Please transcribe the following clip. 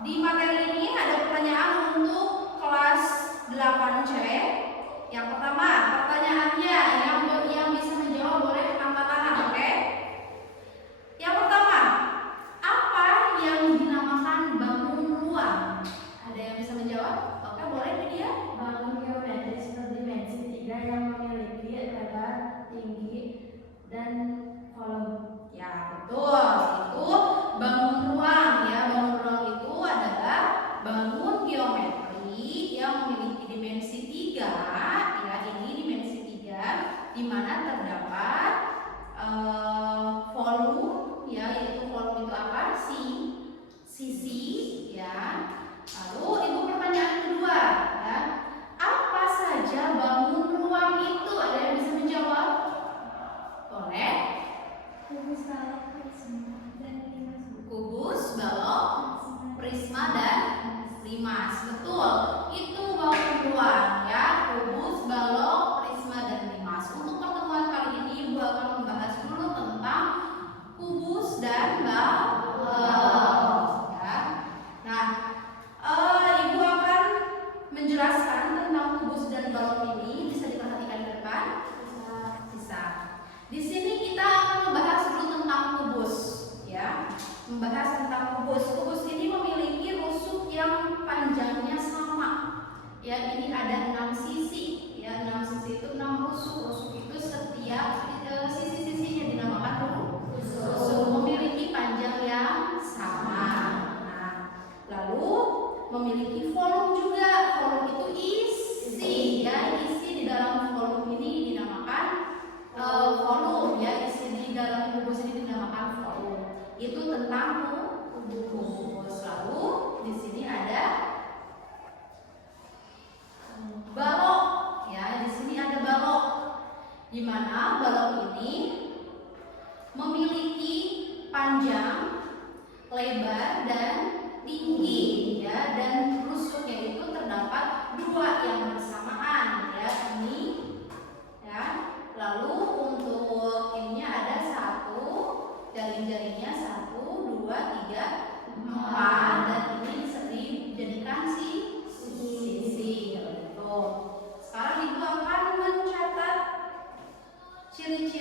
Di materi ini ada pertanyaan untuk kelas 8C. Yang pertama, pertanyaannya yang bisa menjawab boleh angkat tangan, oke? Yang pertama, apa yang dinamakan bangun ruang? Ada yang bisa menjawab? Oke, boleh Media? Bangun geometris berdimensi 3 yang memiliki lebar, tinggi, dan kolom. Ya, betul. Itu bangun ruang ya. Bangun ruang itu adalah bangun geometri yang memiliki dimensi 3. Ya, ini dimensi 3 di mana terdapat volume ya, yaitu volume itu apa? Sisi ya. Lalu ibu pertanyaan kedua ya. Apa saja bangun ruang itu? Ada yang bisa menjawab? Boleh? Kubus, balok, prisma, dan limas. Kubus, balok, prisma, dan limas. Betul. Itu bangun ruang ya. Kubus, balok, prisma, dan limas. Untuk pertemuan kali ini ibu akan membahas dulu tentang kubus dan balok ya. Nah, ibu akan menjelaskan tentang kubus dan balok ini. Bisa diperhatikan ke depan? Bisa. Di sini kita akan membahas dulu tentang kubus, ya. Membahas tentang kubus. Kubus ini memiliki rusuk yang panjangnya sama. Ya, ini ada 6 sisi. Ya, 6 sisi itu 6 rusuk. Rusuk itu setiap sisi-sisinya dinamakan rusuk. Memiliki panjang yang sama. Nah, lalu memiliki volume juga. Volume itu isi, ya. Isi di dalam volume ini dinamakan volume ya. Isi di dalam kubus ini dinamakan volume. Itu tentang kubus. Lalu di sini ada balok ya. Di sini ada balok. Di mana balok ini memiliki panjang, lebar, dan tinggi ya. Dan rusuknya itu terdapat 2 yang bersamaan ya. Ini ya. Lalu untuk ininya ada 1, jaring-jaringnya 1, 2, 3, 4, dan ini bisa dijadikan sisi gitu. Sekarang ibu akan mencatat ciri-ciri